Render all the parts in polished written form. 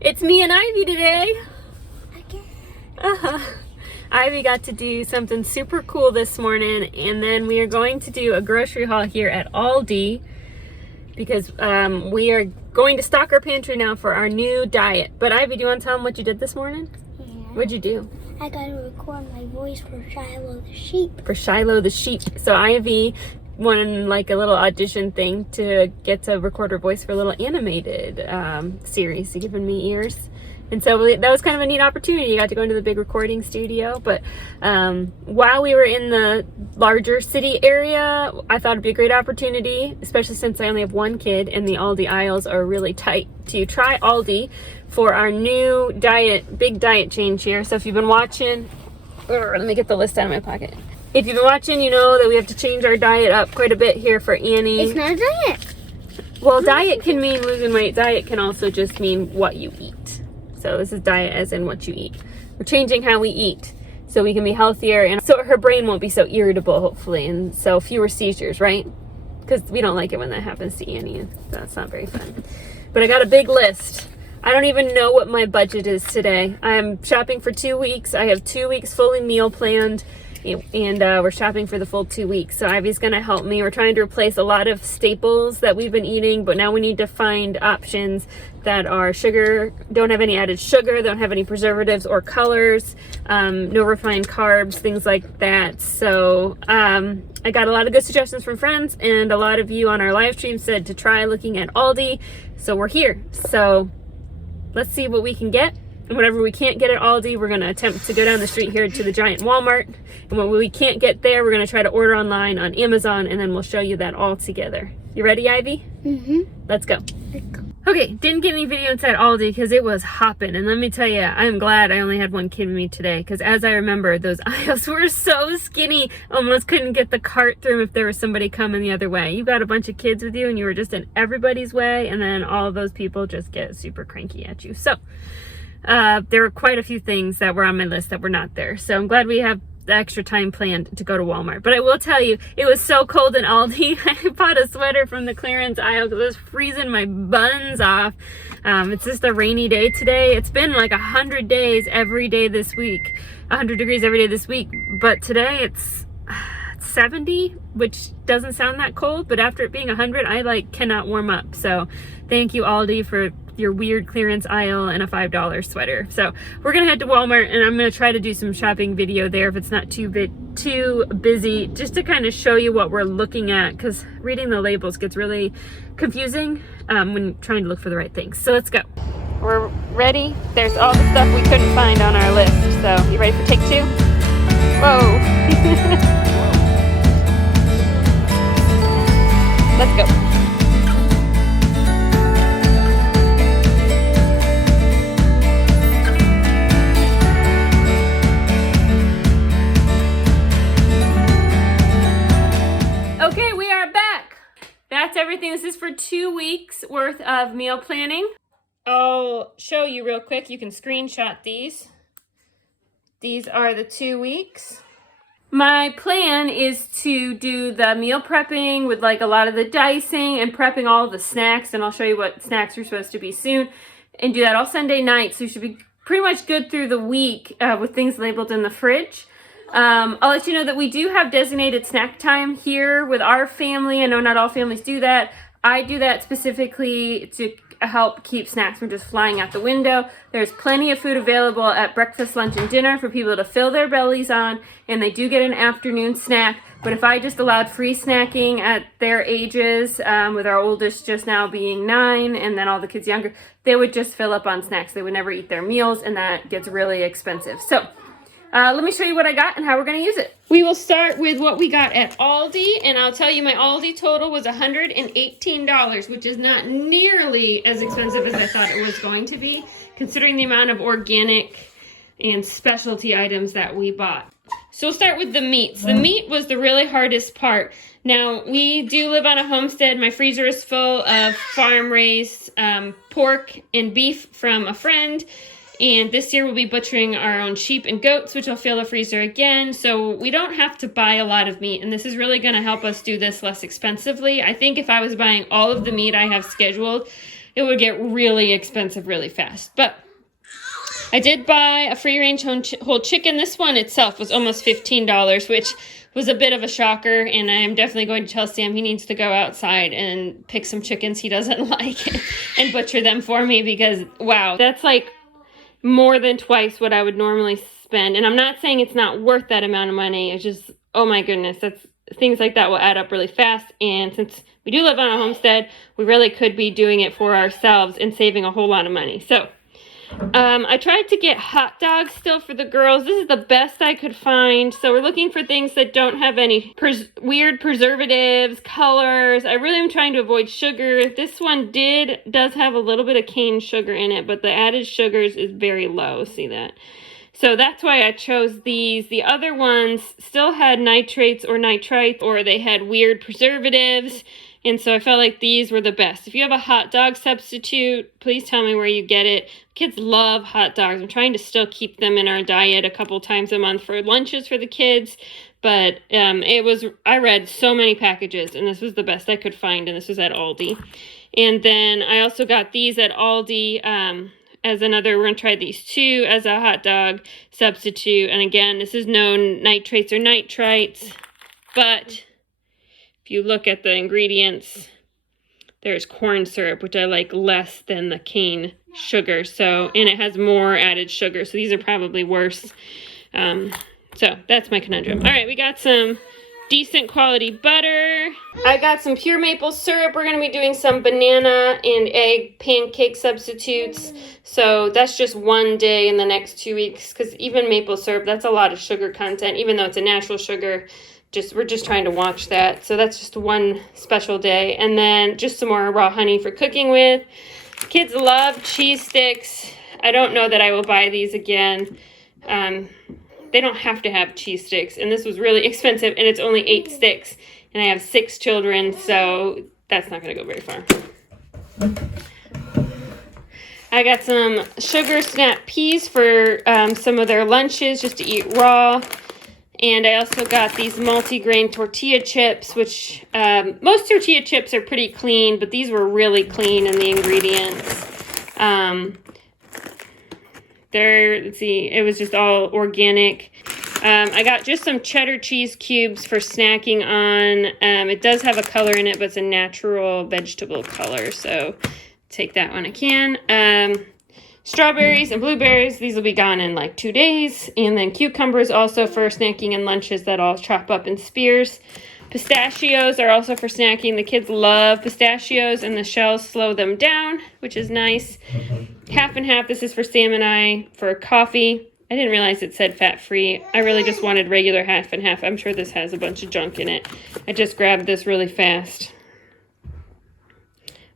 It's me and Ivy today. Okay. Ivy got to do something super cool this morning, and then we are going to do a grocery haul here at Aldi because we are going to stock our pantry now for our new diet. But Ivy, do you want to tell them what you did this morning? Yeah. What'd you do? I got to record my voice for Shiloh the sheep. For Shiloh the sheep. So Ivy wanted like a little audition thing to get to record her voice for a little animated series. She's giving me ears. And so that was kind of a neat opportunity. You got to go into the big recording studio. But while we were in the larger city area, I thought it'd be a great opportunity, especially since I only have one kid and the Aldi aisles are really tight, to try Aldi for our new diet, big diet change here. So if you've been watching, let me get the list out of my pocket. If you've been watching, you know that we have to change our diet up quite a bit here for Annie. It's not a diet. Well, diet can mean losing weight. Diet can also just mean what you eat. So this is diet as in what you eat. We're changing how we eat so we can be healthier and so her brain won't be so irritable, hopefully, and so fewer seizures, right? Because we don't like it when that happens to Annie, and that's not very fun. But I got a big list. I don't even know what my budget is today. I'm shopping for 2 weeks. I have 2 weeks fully meal planned, and we're shopping for the full 2 weeks. So Ivy's gonna help me. We're trying to replace a lot of staples that we've been eating, but now we need to find options that are sugar, don't have any added sugar, don't have any preservatives or colors, no refined carbs, things like that. So I got a lot of good suggestions from friends, and a lot of you on our live stream said to try looking at Aldi. So we're here. So let's see what we can get. And whatever we can't get at Aldi, we're going to attempt to go down the street here to the giant Walmart. And what we can't get there, we're going to try to order online on Amazon, and then we'll show you that all together. You ready, Ivy? Mm-hmm. Let's go. Let's go. Okay, didn't get any video inside Aldi because it was hopping. And let me tell you, I'm glad I only had one kid with me today, because as I remember, those aisles were so skinny, almost couldn't get the cart through them if there was somebody coming the other way. You got a bunch of kids with you and you were just in everybody's way, and then all of those people just get super cranky at you. So there were quite a few things that were on my list that were not there. So I'm glad we have the extra time planned to go to Walmart. But I will tell you, it was so cold in Aldi. I bought a sweater from the clearance aisle because it was freezing my buns off. It's just a rainy day today. It's been like 100 days every day this week, 100 degrees every day this week. But today it's 70, which doesn't sound that cold, but after it being 100, I like cannot warm up. So thank you, Aldi, for your weird clearance aisle and a $5 sweater. So we're gonna head to Walmart, and I'm gonna try to do some shopping video there if it's not too busy, just to kind of show you what we're looking at, because reading the labels gets really confusing when trying to look for the right things. So let's go. We're ready. There's all the stuff we couldn't find on our list. So you ready for take two? Whoa. Let's go. Okay, we are back. That's everything. This is for 2 weeks worth of meal planning. I'll show you real quick. You can screenshot these. These are the 2 weeks. My plan is to do the meal prepping with like a lot of the dicing and prepping all of the snacks, and I'll show you what snacks are supposed to be soon, and do that all Sunday night, so you should be pretty much good through the week with things labeled in the fridge. I'll let you know that we do have designated snack time here with our family. I know not all families do that. I do that specifically to help keep snacks from just flying out the window. There's plenty of food available at breakfast, lunch, and dinner for people to fill their bellies on, and they do get an afternoon snack. But if I just allowed free snacking at their ages, with our oldest just now being 9 and then all the kids younger, they would just fill up on snacks. They would never eat their meals, and that gets really expensive. So let me show you what I got and how we're going to use it. We will start with what we got at Aldi, and I'll tell you my Aldi total was $118, which is not nearly as expensive as I thought it was going to be, considering the amount of organic and specialty items that we bought. So we'll start with the meats. The meat was the really hardest part. Now, we do live on a homestead. My freezer is full of farm-raised pork and beef from a friend. And this year we'll be butchering our own sheep and goats, which will fill the freezer again. So we don't have to buy a lot of meat. And this is really going to help us do this less expensively. I think if I was buying all of the meat I have scheduled it would get really expensive really fast. But I did buy a free-range whole chicken. This one itself was almost $15, which was a bit of a shocker, and I am definitely going to tell Sam he needs to go outside and pick some chickens he doesn't like and butcher them for me, because, wow, that's like more than twice what I would normally spend. And I'm not saying it's not worth that amount of money. It's just, oh my goodness, that's things like that will add up really fast. And since we do live on a homestead, we really could be doing it for ourselves and saving a whole lot of money. So I tried to get hot dogs still for the girls. This is the best I could find. So we're looking for things that don't have any weird preservatives, colors. I really am trying to avoid sugar. This one does have a little bit of cane sugar in it, but the added sugars is very low. See that? So that's why I chose these. The other ones still had nitrates or nitrites, or they had weird preservatives. And so I felt like these were the best. If you have a hot dog substitute, please tell me where you get it. Kids love hot dogs. I'm trying to still keep them in our diet a couple times a month for lunches for the kids. But I read so many packages, and this was the best I could find, and this was at Aldi. And then I also got these at Aldi as another, we're going to try these too as a hot dog substitute. And again, this is no nitrates or nitrites, but if you look at the ingredients, there's corn syrup, which I like less than the cane sugar. So, and it has more added sugar. So these are probably worse. So that's my conundrum. All right, we got some decent quality butter. I got some pure maple syrup. We're going to be doing some banana and egg pancake substitutes. So that's just one day in the next 2 weeks, because even maple syrup, that's a lot of sugar content, even though it's a natural sugar. We're just trying to watch that. So that's just one special day. And then just some more raw honey for cooking with. Kids love cheese sticks. I don't know that I will buy these again. They don't have to have cheese sticks. And this was really expensive, and it's only 8 sticks. And I have 6 children, so that's not going to go very far. I got some sugar snap peas for some of their lunches, just to eat raw. And I also got these multi-grain tortilla chips, which most tortilla chips are pretty clean, but these were really clean in the ingredients. Let's see, it was just all organic. I got just some cheddar cheese cubes for snacking on. It does have a color in it, but it's a natural vegetable color, so take that when I can. Strawberries and blueberries, these will be gone in like 2 days. And then cucumbers also for snacking and lunches that I'll chop up in spears. Pistachios are also for snacking. The kids love pistachios, and the shells slow them down, which is nice. Half and half, this is for Sam and I for coffee. I didn't realize it said fat-free. I really just wanted regular half and half. I'm sure this has a bunch of junk in it. I just grabbed this really fast.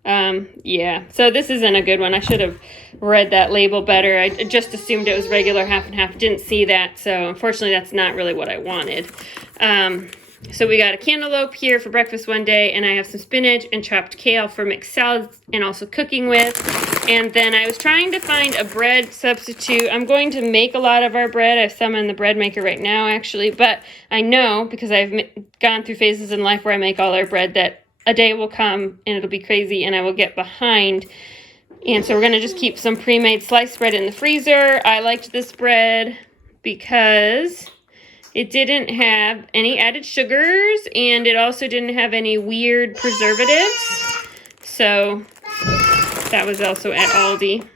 Yeah, so this isn't a good one. I should have read that label better. I just assumed it was regular half and half. Didn't see that, so unfortunately that's not really what I wanted. So we got a cantaloupe here for breakfast one day, and I have some spinach and chopped kale for mixed salads and also cooking with. And then I was trying to find a bread substitute. I'm going to make a lot of our bread. I have some in the bread maker right now, actually, but I know, because I've gone through phases in life where I make all our bread, that a day will come and it'll be crazy and I will get behind. And so we're going to just keep some pre-made sliced bread in the freezer. I liked this bread because it didn't have any added sugars, and it also didn't have any weird preservatives. So that was also at Aldi.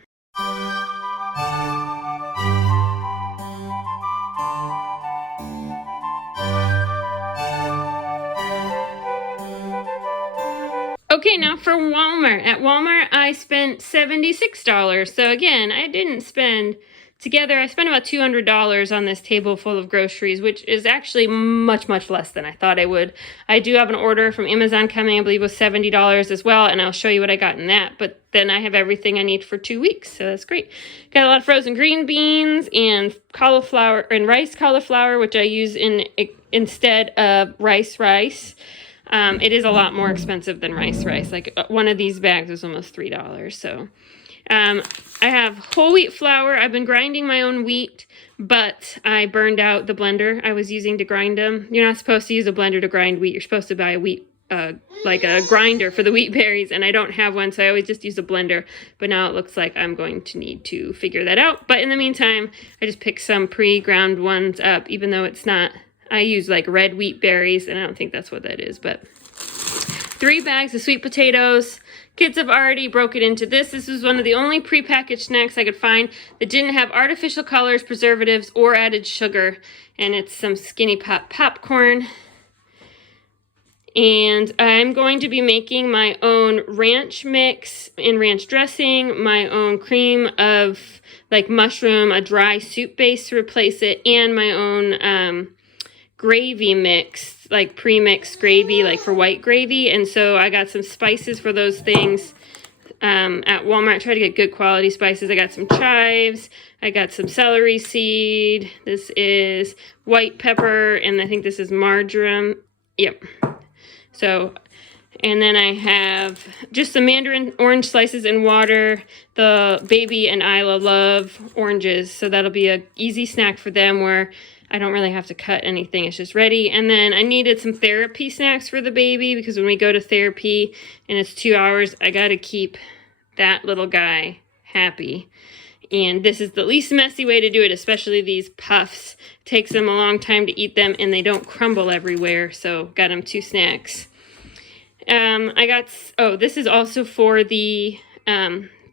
Okay, now for Walmart. At Walmart, I spent $76. So again, I didn't spend together. I spent about $200 on this table full of groceries, which is actually much, much less than I thought I would. I do have an order from Amazon coming, I believe it was $70 as well, and I'll show you what I got in that. But then I have everything I need for 2 weeks, so that's great. Got a lot of frozen green beans and cauliflower and rice cauliflower, which I use instead of rice. It is a lot more expensive than rice. Like one of these bags was almost $3. So I have whole wheat flour. I've been grinding my own wheat, but I burned out the blender I was using to grind them. You're not supposed to use a blender to grind wheat. You're supposed to buy a wheat like a grinder for the wheat berries, and I don't have one, so I always just use a blender. But now it looks like I'm going to need to figure that out. But in the meantime, I just picked some pre-ground ones up, even though it's not, I use like red wheat berries, and I don't think that's what that is, but 3 bags of sweet potatoes. Kids have already broken into this. This was one of the only prepackaged snacks I could find that didn't have artificial colors, preservatives, or added sugar. And it's some Skinny Pop popcorn. And I'm going to be making my own ranch mix and ranch dressing, my own cream of like mushroom, a dry soup base to replace it, and my own gravy mix, like pre-mixed gravy, like for white gravy. And so I got some spices for those things at Walmart. I tried to get good quality spices. I got some chives, I got some celery seed, this is white pepper, and I think this is marjoram. Yep. So, and then I have just some mandarin orange slices in water. The baby and Isla love oranges, so that'll be an easy snack for them where I don't really have to cut anything. It's just ready. And then I needed some therapy snacks for the baby because when we go to therapy and it's 2 hours, I got to keep that little guy happy. And this is the least messy way to do it, especially these puffs. It takes them a long time to eat them and they don't crumble everywhere. So got them 2 snacks. This is also for the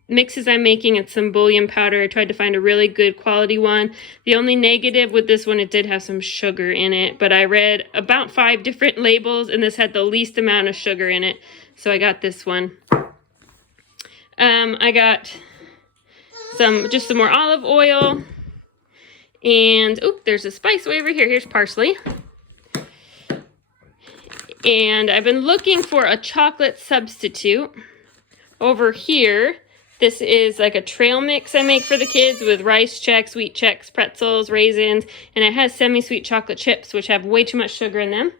mixes I'm making. It's some bouillon powder. I tried to find a really good quality one. The only negative with this one, it did have some sugar in it, but I read about 5 different labels and this had the least amount of sugar in it. So I got this one. I got some more olive oil, and there's a spice way over here. Here's parsley. And I've been looking for a chocolate substitute. Over here, this is like a trail mix I make for the kids with rice Chex, wheat Chex, pretzels, raisins, and it has semi-sweet chocolate chips, which have way too much sugar in them.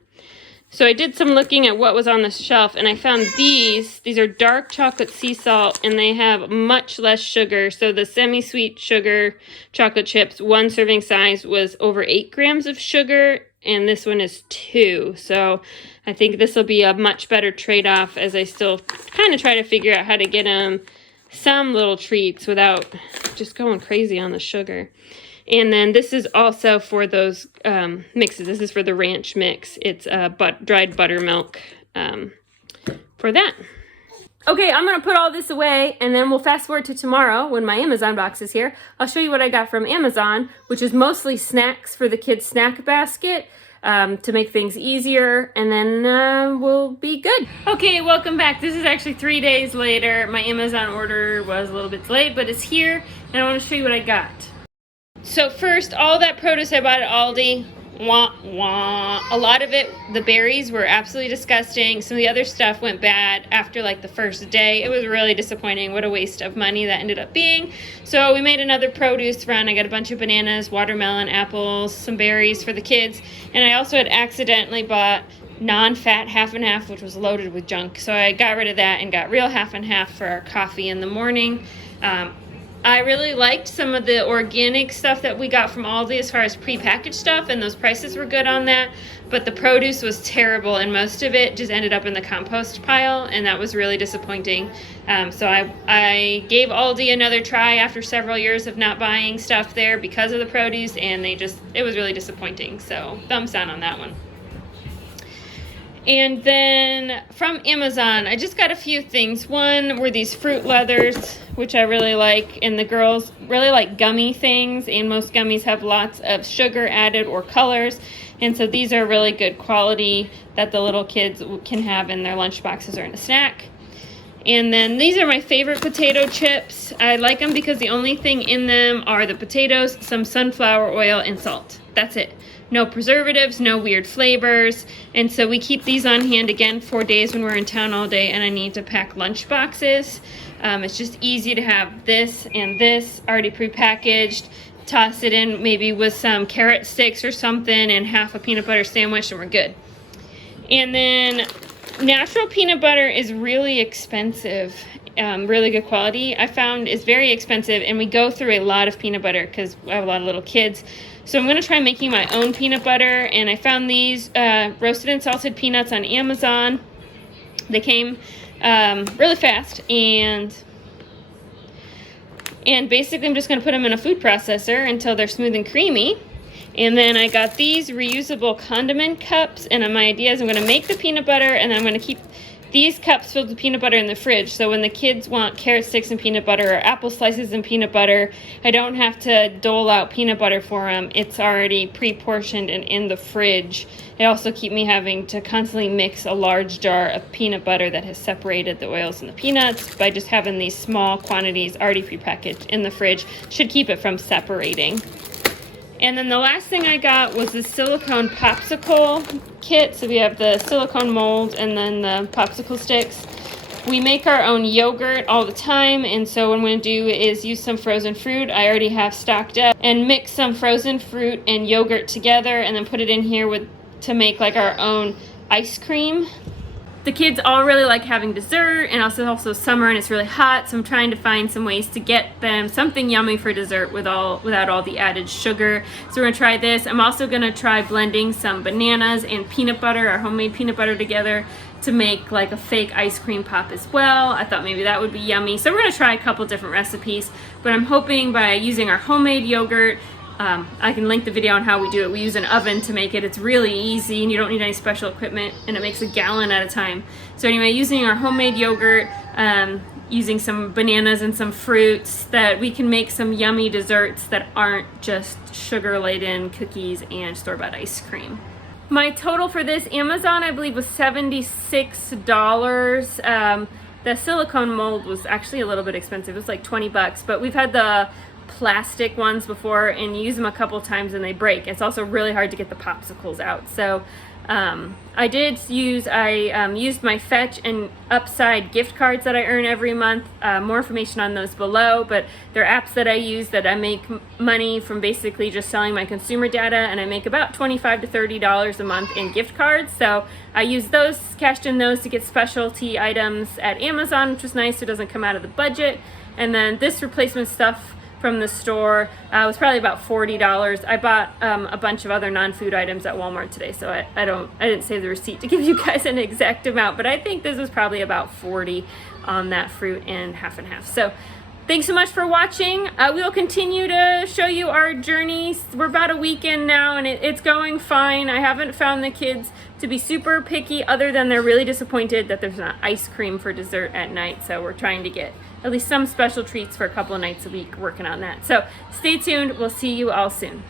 So I did some looking at what was on the shelf, and I found these. These are dark chocolate sea salt, and they have much less sugar. So the semi-sweet sugar chocolate chips, 1 serving size, was over 8 grams of sugar, and this one is 2. So I think this will be a much better trade-off as I still kind of try to figure out how to get them some little treats without just going crazy on the sugar. And then this is also for those mixes. This is for the ranch mix. It's dried buttermilk for that. Okay, I'm going to put all this away, and then we'll fast forward to tomorrow when my Amazon box is here. I'll show you what I got from Amazon, which is mostly snacks for the kids' snack basket to make things easier, and then we'll be good. Okay, welcome back. This is actually 3 days later. My Amazon order was a little bit delayed, but it's here, and I want to show you what I got. So first, all that produce I bought at Aldi, wah, wah. A lot of it, the berries were absolutely disgusting. Some of the other stuff went bad after like the first day. It was really disappointing. What a waste of money that ended up being. So we made another produce run. I got a bunch of bananas, watermelon, apples, some berries for the kids. And I also had accidentally bought non-fat half and half, which was loaded with junk. So I got rid of that and got real half and half for our coffee in the morning. I really liked some of the organic stuff that we got from Aldi as far as prepackaged stuff, and those prices were good on that, but the produce was terrible, and most of it just ended up in the compost pile, and that was really disappointing. So I gave Aldi another try after several years of not buying stuff there because of the produce, and it was really disappointing, so thumbs down on that one. And then from Amazon, I just got a few things. One were these fruit leathers, which I really like, and the girls really like gummy things, and most gummies have lots of sugar added or colors, and so these are really good quality that the little kids can have in their lunch boxes or in a snack. And then these are my favorite potato chips. I like them because the only thing in them are the potatoes, some sunflower oil, and salt. That's it. No preservatives, no weird flavors. And so we keep these on hand again 4 days when we're in town all day and I need to pack lunch boxes. It's just easy to have this and this already prepackaged. Toss it in maybe with some carrot sticks or something and half a peanut butter sandwich and we're good. And then natural peanut butter is really expensive. Really good quality. I found is very expensive, and we go through a lot of peanut butter because I have a lot of little kids. So I'm going to try making my own peanut butter, and I found these roasted and salted peanuts on Amazon. They came really fast, and basically I'm just going to put them in a food processor until they're smooth and creamy. And then I got these reusable condiment cups, and my idea is I'm going to make the peanut butter, and then I'm going to keep these cups filled with peanut butter in the fridge, so when the kids want carrot sticks and peanut butter or apple slices and peanut butter, I don't have to dole out peanut butter for them. It's already pre-portioned and in the fridge. They also keep me having to constantly mix a large jar of peanut butter that has separated the oils and the peanuts by just having these small quantities already prepackaged in the fridge. Should keep it from separating. And then the last thing I got was the silicone popsicle kit. So we have the silicone mold and then the popsicle sticks. We make our own yogurt all the time, and so what I'm going to do is use some frozen fruit I already have stocked up and mix some frozen fruit and yogurt together and then put it in here to make like our own ice cream. The kids all really like having dessert, and also summer and it's really hot, so I'm trying to find some ways to get them something yummy for dessert without all the added sugar. So we're gonna try this. I'm also gonna try blending some bananas and peanut butter, our homemade peanut butter, together to make like a fake ice cream pop as well. I thought maybe that would be yummy. So we're gonna try a couple different recipes, but I'm hoping by using our homemade yogurt, I can link the video on how we do it. We use an oven to make it. It's really easy and you don't need any special equipment, and it makes a gallon at a time. So anyway, using our homemade yogurt, using some bananas and some fruits, that we can make some yummy desserts that aren't just sugar-laden cookies and store-bought ice cream. My total for this Amazon, I believe, was $76. The silicone mold was actually a little bit expensive. It was like 20 bucks, but we've had the plastic ones before and you use them a couple times and they break. It's also really hard to get the popsicles out. So I used my Fetch and Upside gift cards that I earn every month. More information on those below, but they're apps that I use that I make money from basically just selling my consumer data, and I make about $25 to $30 a month in gift cards. So I use those, cashed in those to get specialty items at Amazon, which was nice, so it doesn't come out of the budget. And then this replacement stuff from the store was probably about $40. I bought a bunch of other non-food items at Walmart today, so I didn't save the receipt to give you guys an exact amount, but I think this was probably about 40 on that fruit and half. So thanks so much for watching. We will continue to show you our journeys. We're about a week in now, and it's going fine. I haven't found the kids to be super picky, other than they're really disappointed that there's not ice cream for dessert at night. So we're trying to get at least some special treats for a couple of nights a week, working on that. So stay tuned. We'll see you all soon.